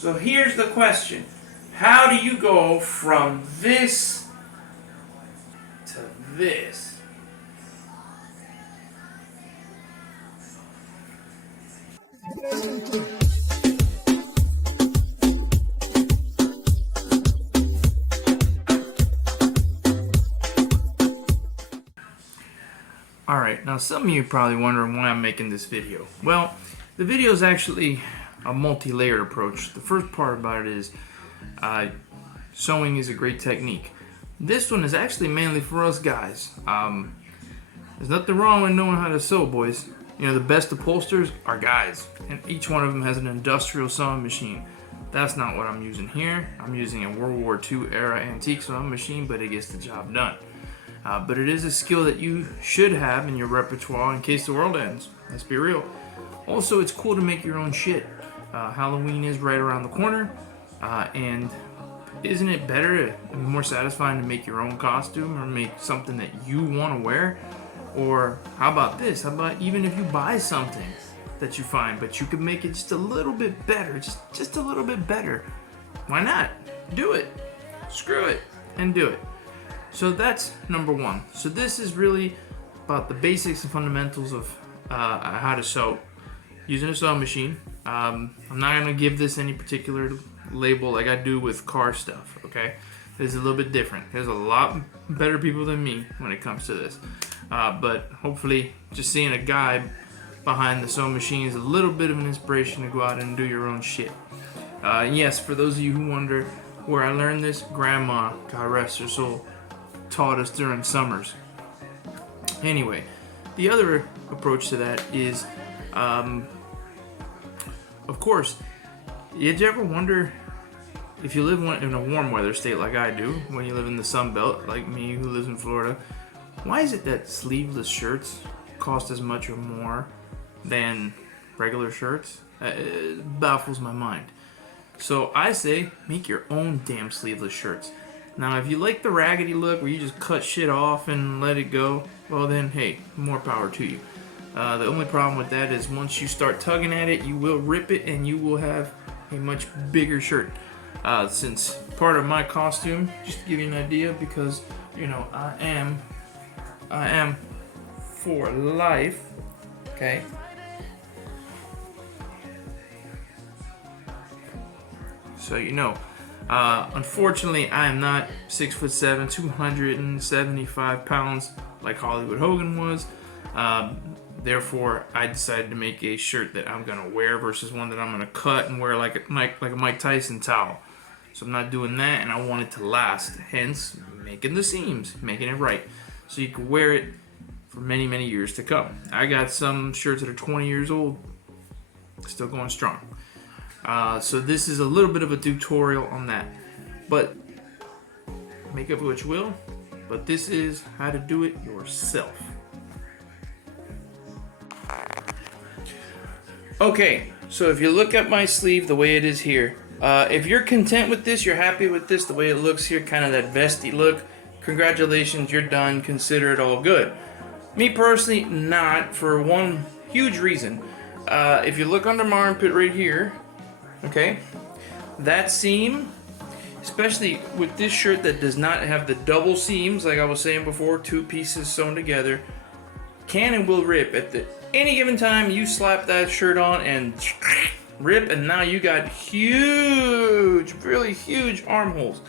So here's the question. How do you go from this to this? Alright, now some of you are probably wondering why I'm making this video. Well, the video is actually a multi-layered approach. The first part about it is sewing is a great technique. This one is actually mainly for us guys. There's nothing wrong with knowing how to sew, boys. You know, the best upholsterers are guys, and each one of them has an industrial sewing machine. That's not what I'm using here. I'm using a World War II era antique sewing machine, but it gets the job done. But it is a skill that you should have in your repertoire in case the world ends. Let's be real. Also, it's cool to make your own shit. Halloween is right around the corner, and isn't it better and more satisfying to make your own costume or make something that you want to wear? Or how about this? How about even if you buy something that you find, but you can make it just a little bit better, just a little bit better. Why not? Do it. Screw it and do it. So that's number one. So this is really about the basics and fundamentals of how to sew using a sewing machine. I'm not going to give this any particular label like I do with car stuff, okay? This is a little bit different. There's a lot better people than me when it comes to this. But hopefully just seeing a guy behind the sewing machine is a little bit of an inspiration to go out and do your own shit. Yes, for those of you who wonder where I learned this, Grandma, God rest her soul, taught us during summers. Anyway, the other approach to that is, of course, did you ever wonder if you live in a warm weather state like I do, when you live in the Sun Belt like me who lives in Florida, why is it that sleeveless shirts cost as much or more than regular shirts? It baffles my mind. So I say, make your own damn sleeveless shirts. Now, if you like the raggedy look where you just cut shit off and let it go, well then, hey, more power to you. The only problem with that is once you start tugging at it, you will rip it and you will have a much bigger shirt. Since part of my costume, just to give you an idea, because, you know, I am for life, okay? So you know, unfortunately, I am not 6'7", 275 pounds like Hollywood Hogan was. Therefore, I decided to make a shirt that I'm gonna wear versus one that I'm gonna cut and wear like a Mike Tyson towel. So I'm not doing that, and I want it to last. Hence, making the seams, making it right, so you can wear it for many, many years to come. I got some shirts that are 20 years old, still going strong. So this is a little bit of a tutorial on that. But make of it what you will, but this is how to do it yourself. Okay, so if you look at my sleeve the way it is here, if you're content with this, you're happy with this, the way it looks here, kind of that vesty look, congratulations, you're done, consider it all good. Me personally, not, for one huge reason. If you look under my armpit right here, okay, that seam, especially with this shirt that does not have the double seams, like I was saying before, two pieces sewn together, can and will rip. At any given time, you slap that shirt on and rip, and now you got huge, really huge armholes.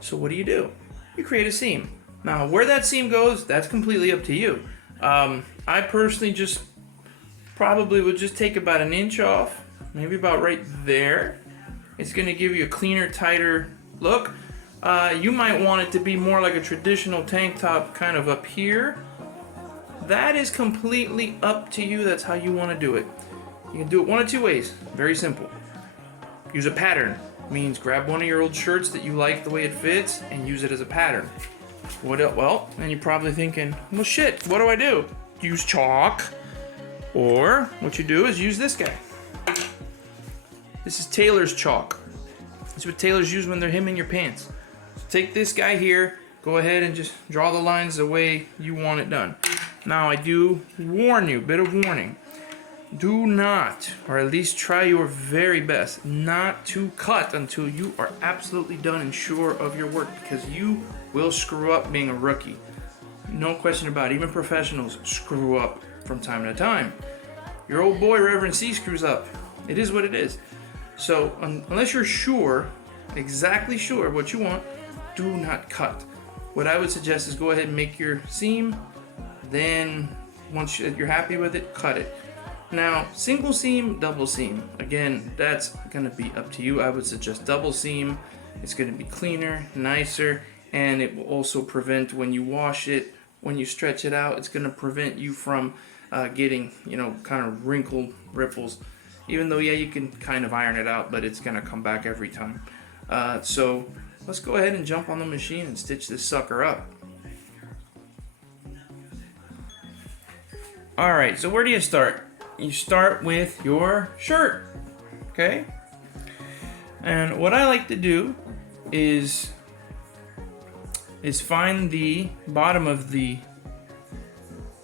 So what do? You create a seam. Now, where that seam goes, that's completely up to you. I personally just probably would just take about an inch off, maybe about right there. It's going to give you a cleaner, tighter look. You might want it to be more like a traditional tank top, kind of up here. That is completely up to you. That's how you want to do it. You can do it one of two ways. Very simple. Use a pattern. Means grab one of your old shirts that you like the way it fits and use it as a pattern. What else? Well, and you're probably thinking, well shit, what do I do? Use chalk. Or what you do is use this guy. This is tailor's chalk. This is what tailors use when they're hemming your pants. So take this guy here, go ahead and just draw the lines the way you want it done. Now I do warn you, bit of warning. do not, or at least try your very best, not to cut until you are absolutely done and sure of your work, because you will screw up being a rookie. No question about it. Even professionals screw up from time to time. Your old boy Reverend C screws up. It is what it is. So unless you're sure, exactly sure what you want, do not cut. What I would suggest is go ahead and make your seam, then once you're happy with it, cut it. Now, single seam, double seam, again, that's gonna be up to you. I would suggest double seam. It's gonna be cleaner, nicer, and it will also prevent, when you wash it, when you stretch it out, it's gonna prevent you from getting, kind of wrinkled ripples. Even though, yeah, you can kind of iron it out, but it's gonna come back every time. So let's go ahead and jump on the machine and stitch this sucker up. All right, so where do you start? You start with your shirt, okay? And what I like to do is find the bottom of the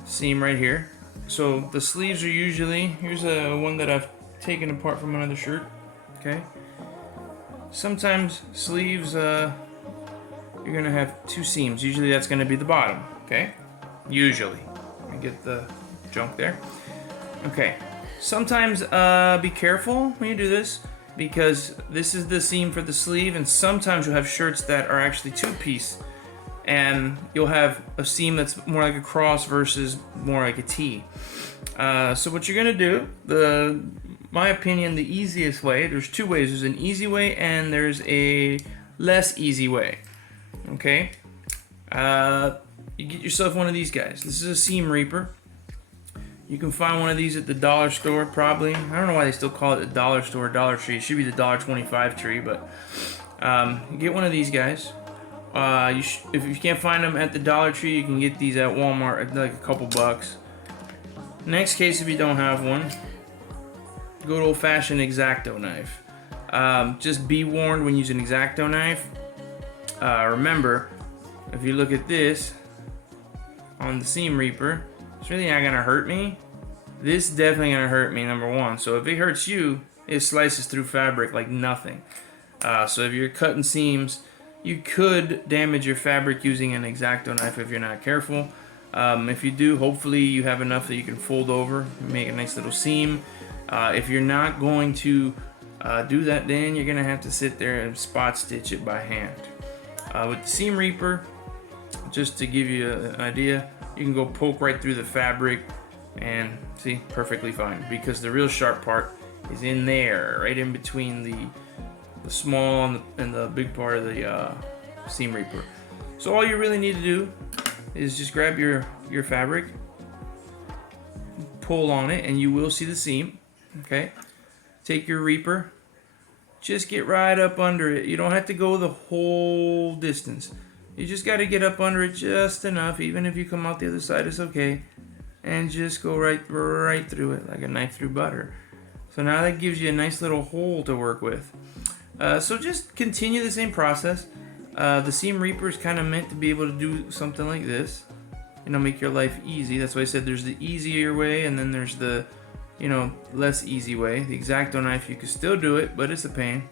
seam right here. So the sleeves are usually, here's one that I've taken apart from another shirt, okay? Sometimes sleeves, you're gonna have two seams. Usually that's gonna be the bottom, okay? Usually. Let me get the junk there. Okay, sometimes be careful when you do this, because this is the seam for the sleeve, and sometimes you'll have shirts that are actually two-piece, and you'll have a seam that's more like a cross versus more like a T. So what you're gonna do, my opinion, the easiest way, there's two ways. There's an easy way and there's a less easy way, okay? You get yourself one of these guys. This is a seam reaper. You can find one of these at the dollar store, probably. I don't know why they still call it the dollar store, Dollar Tree. It should be the $1.25 tree, but get one of these guys. If you can't find them at the Dollar Tree, you can get these at Walmart at like a couple bucks. Next case, if you don't have one, good old-fashioned X-Acto knife. Just be warned when using X-Acto knife. Remember, if you look at this on the seam reaper, it's really not gonna hurt me. This is definitely gonna hurt me, number one. So if it hurts you, it slices through fabric like nothing. So if you're cutting seams, you could damage your fabric using an X-Acto knife if you're not careful. If you do, hopefully you have enough that you can fold over, make a nice little seam. If you're not going to do that, then you're gonna have to sit there and spot stitch it by hand. With the seam reaper, just to give you an idea, you can go poke right through the fabric and see, perfectly fine, because the real sharp part is in there, right in between the small and the big part of the seam reaper. So all you really need to do is just grab your fabric, pull on it, and you will see the seam, okay? Take your reaper, just get right up under it. You don't have to go the whole distance. You just got to get up under it just enough. Even if you come out the other side, it's okay. And just go right through it like a knife through butter. So now that gives you a nice little hole to work with. So just continue the same process. The seam reaper is kind of meant to be able to do something like this. Make your life easy. That's why I said there's the easier way, and then there's the, less easy way. The X-Acto knife, you can still do it, but it's a pain.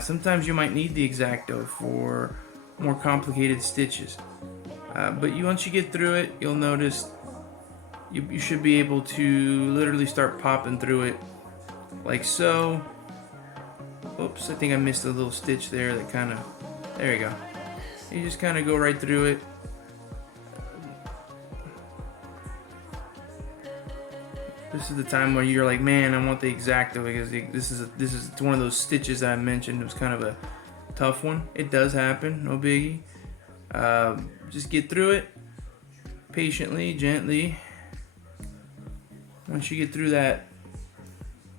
Sometimes you might need the X-Acto for more complicated stitches. But once you get through it, you'll notice you should be able to literally start popping through it like so. Oops, I think I missed a little stitch there that kind of, there you go. You just kind of go right through it. This is the time where you're like, man, I want the X-Acto, because this is one of those stitches that I mentioned. It was kind of a tough one. It does happen, no biggie. Just get through it patiently, gently. Once you get through that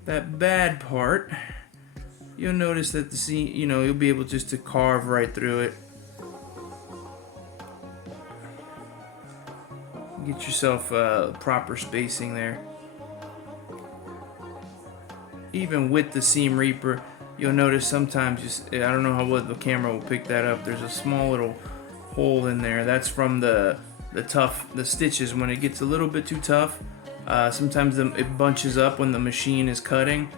bad part, you'll notice that the seam, you'll be able just to carve right through it. Get yourself proper spacing there. Even with the seam reaper, you'll notice sometimes, I don't know how well the camera will pick that up, there's a small little hole in there. That's from the stitches. When it gets a little bit too tough, Sometimes it bunches up when the machine is cutting,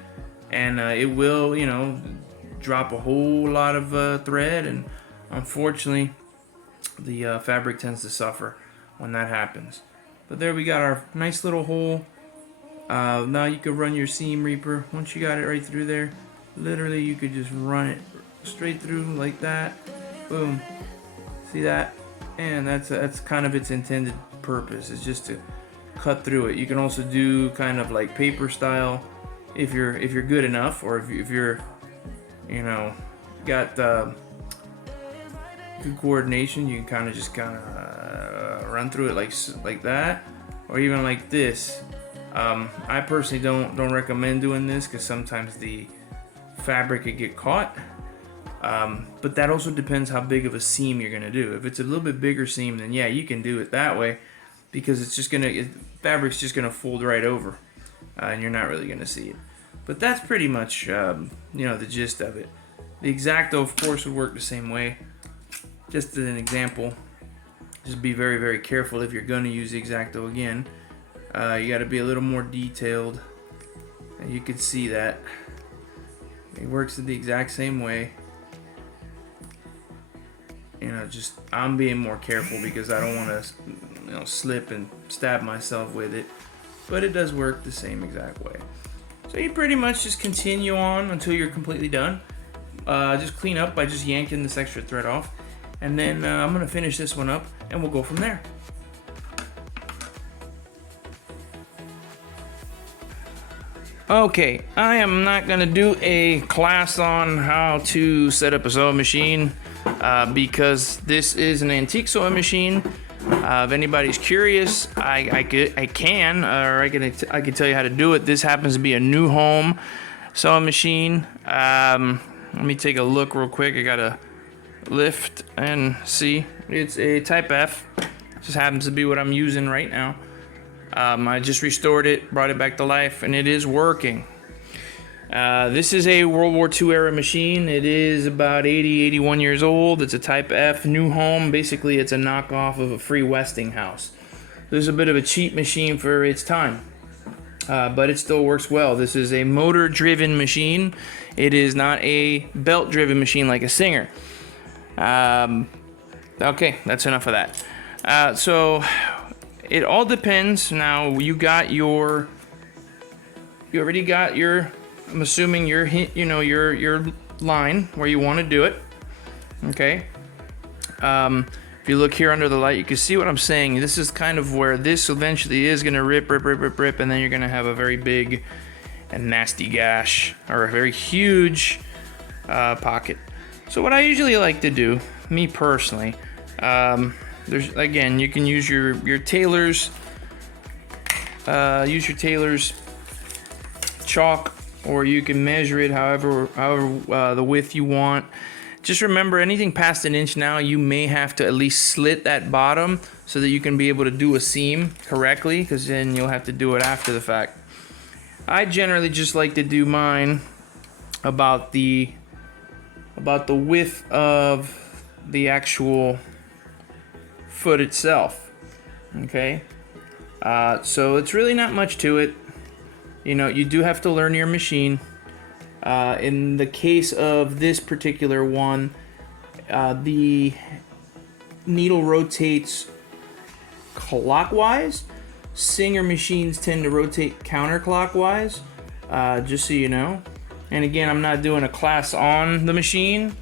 and it will, you know, drop a whole lot of thread, and unfortunately the fabric tends to suffer when that happens. But there we got our nice little hole. Now you could run your seam reaper. Once you got it right through there, literally you could just run it straight through like that. Boom. See that? And that's kind of its intended purpose, is just to cut through it. You can also do kind of like paper style if you're good enough, or if you're, you know, got good coordination. You can kind of run through it like that, or even like this. I personally don't recommend doing this because sometimes the fabric could get caught. But that also depends how big of a seam you're gonna do. If it's a little bit bigger seam, then yeah, you can do it that way, because it's just fabric's just gonna fold right over, and you're not really gonna see it. But that's pretty much you know, the gist of it. The X-Acto, of course, would work the same way. Just as an example, just be very, very careful if you're gonna use the X-Acto again. You got to be a little more detailed. And you can see that it works the exact same way. You know, just I'm being more careful because I don't want to, you know, slip and stab myself with it. But it does work the same exact way. So you pretty much just continue on until you're completely done. Just clean up by just yanking this extra thread off, and then I'm gonna finish this one up, and we'll go from there. Okay, I am not gonna do a class on how to set up a sewing machine because this is an antique sewing machine. If anybody's curious, I can tell you how to do it. This happens to be a new home sewing machine. Let me take a look real quick. I gotta lift and see. It's a Type F. Just happens to be what I'm using right now. I just restored it, brought it back to life, and it is working. This is a World War II era machine. It is about 80, 81 years old. It's a Type F new home. Basically, it's a knockoff of a free Westinghouse. This is a bit of a cheap machine for its time, but it still works well. This is a motor-driven machine. It is not a belt-driven machine like a Singer. Okay, that's enough of that. So it all depends. Now you already got your, I'm assuming your your line where you want to do it. Okay. If you look here under the light, you can see what I'm saying. This is kind of where this eventually is going to rip, and then you're going to have a very big and nasty gash, or a very huge pocket. So what I usually like to do, me personally, again, you can use your tailor's chalk, or you can measure it however the width you want. Just remember, anything past an inch now, you may have to at least slit that bottom so that you can be able to do a seam correctly, because then you'll have to do it after the fact. I generally just like to do mine about the width of the actual foot itself. Okay, so it's really not much to it. You know, you do have to learn your machine. In the case of this particular one, the needle rotates clockwise. Singer machines tend to rotate counterclockwise, just so you know. And again, I'm not doing a class on the machine,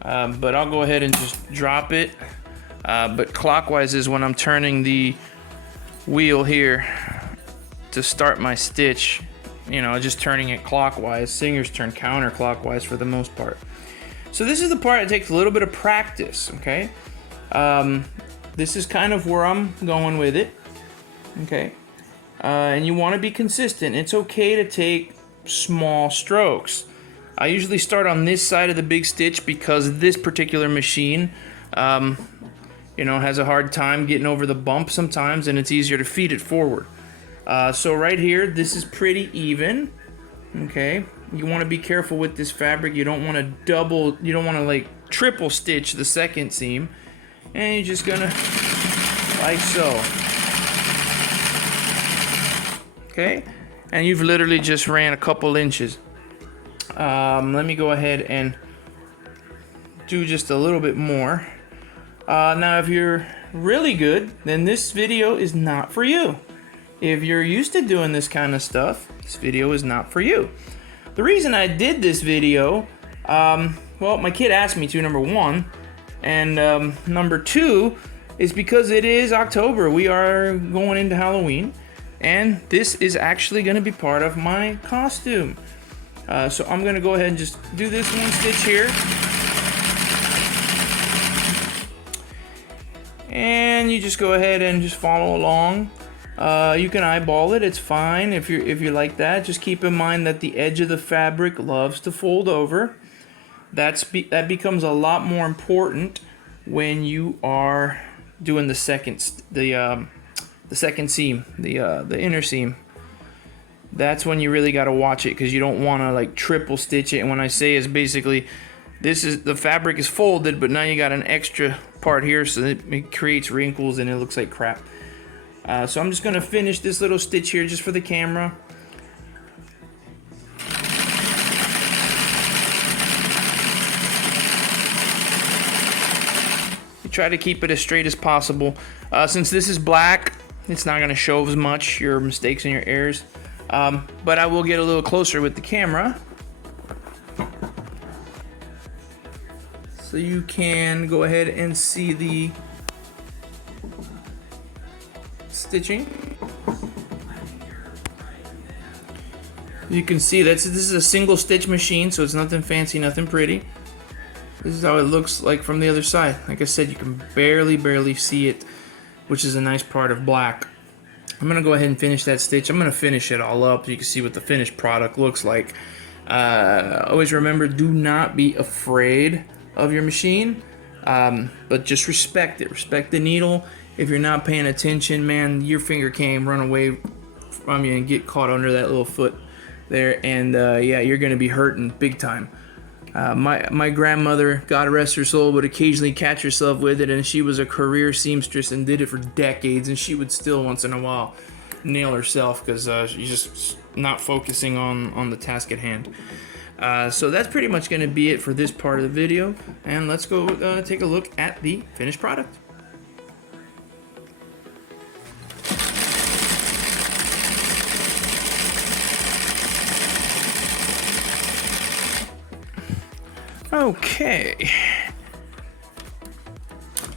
but I'll go ahead and just drop it. But clockwise is when I'm turning the wheel here to start my stitch. You know, just turning it clockwise. Singers turn counterclockwise for the most part. So this is the part that takes a little bit of practice, okay? This is kind of where I'm going with it, okay? And you want to be consistent. It's okay to take small strokes. I usually start on this side of the big stitch because this particular machine, you know, has a hard time getting over the bump sometimes, and it's easier to feed it forward. So right here, this is pretty even, okay? You want to be careful with this fabric. You don't want to like triple stitch the second seam. And you're just gonna, like so. okay? And you've literally just ran a couple inches. Let me go ahead and do just a little bit more. Now, if you're really good, then this video is not for you. If you're used to doing this kind of stuff, this video is not for you. The reason I did this video, well, my kid asked me to, number one, and number two is because it is October. We are going into Halloween, and this is actually going to be part of my costume. So I'm going to go ahead and just do this one stitch here. And you just go ahead and just follow along. You can eyeball it, it's fine if you like that. Just keep in mind that the edge of the fabric loves to fold over. That becomes a lot more important when you are doing the second seam, the inner seam. That's when you really got to watch it, because you don't want to like triple stitch it. And when I say is basically, the fabric is folded, but now you got an extra part here, so it creates wrinkles and it looks like crap. So I'm just going to finish this little stitch here just for the camera. You try to keep it as straight as possible. Since this is black, it's not going to show as much your mistakes and your errors. But I will get a little closer with the camera, so you can go ahead and see the stitching. You can see this is a single stitch machine, so it's nothing fancy, nothing pretty. This is how it looks like from the other side. Like I said, you can barely see it, which is a nice part of black. I'm gonna go ahead and finish that stitch. I'm gonna finish it all up so you can see what the finished product looks like. Always remember, do not be afraid of your machine, but just respect it. Respect the needle. If you're not paying attention, man, your finger can run away from you and get caught under that little foot there, and yeah, you're gonna be hurting big time. My grandmother, God rest her soul, would occasionally catch herself with it, and she was a career seamstress and did it for decades, and she would still once in a while nail herself because she's just not focusing on the task at hand. So that's pretty much going to be it for this part of the video, and let's go take a look at the finished product. Okay,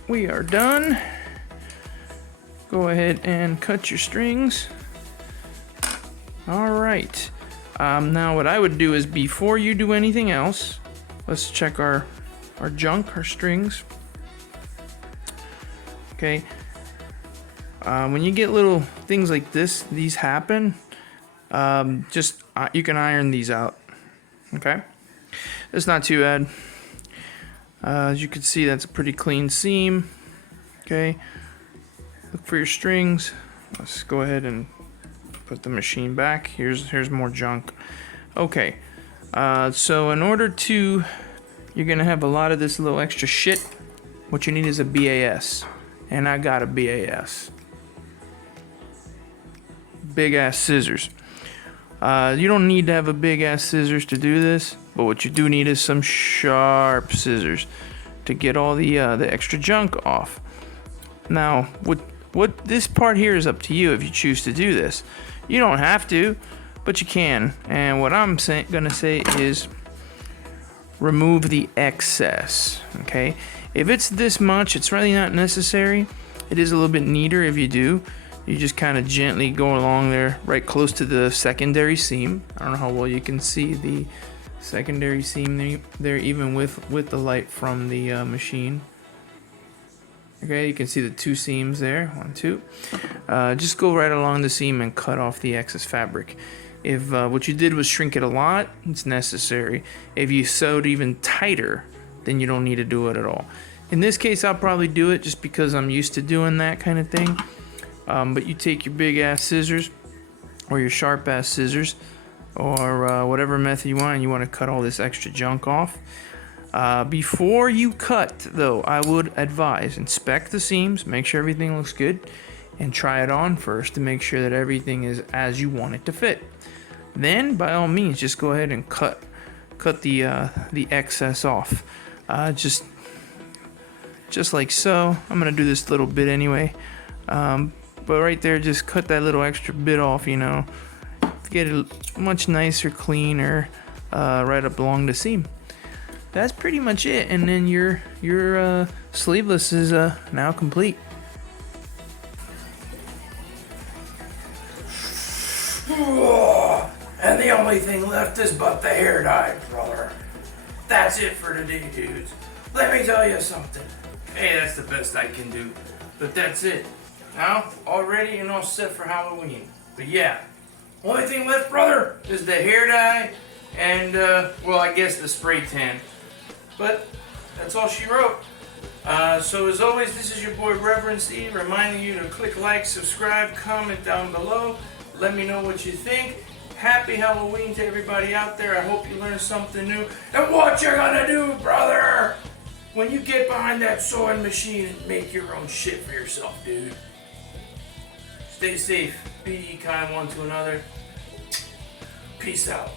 we are done. Go ahead and cut your strings. All right. Now what I would do is, before you do anything else, let's check our junk, our strings. Okay. When you get little things like this, these happen. You can iron these out. Okay. It's not too bad. As you can see, that's a pretty clean seam. Okay. Look for your strings. Let's go ahead and put the machine back. Here's more junk. Okay. So in order to, you're gonna have a lot of this little extra shit. What you need is a BAS, and I got a BAS. Big ass scissors. You don't need to have a big ass scissors to do this, but what you do need is some sharp scissors to get all the extra junk off. Now, what this part here is up to you if you choose to do this. You don't have to, but you can. And what I'm gonna say is remove the excess. Okay, if it's this much, it's really not necessary. It is a little bit neater if you do. You just kind of gently go along there, right close to the secondary seam. I don't know how well you can see the secondary seam there, even with the light from the machine. Okay, you can see the two seams there, 1, 2. Just go right along the seam and cut off the excess fabric. If what you did was shrink it a lot, it's necessary. If you sewed even tighter, then you don't need to do it at all. In this case, I'll probably do it just because I'm used to doing that kind of thing. But you take your big ass scissors or your sharp ass scissors or whatever method you want, and you want to cut all this extra junk off. Before you cut, though, I would advise inspect the seams, make sure everything looks good, and try it on first to make sure that everything is as you want it to fit. Then, by all means, just go ahead and cut the excess off, just like so. I'm gonna do this little bit anyway, but right there, just cut that little extra bit off, you know, get it much nicer, cleaner, right up along the seam. That's pretty much it, and then your sleeveless is now complete. And the only thing left is but the hair dye, brother. That's it for today, dudes. Let me tell you something. Hey, that's the best I can do. But that's it. Now, all ready and all set for Halloween. But yeah, only thing left, brother, is the hair dye and, well, I guess the spray tan. But that's all she wrote. So as always, this is your boy Reverend Steve, reminding you to click like, subscribe, comment down below. Let me know what you think. Happy Halloween to everybody out there. I hope you learned something new. And what you're gonna do, brother, when you get behind that sewing machine and make your own shit for yourself, dude. Stay safe. Be kind one to another. Peace out.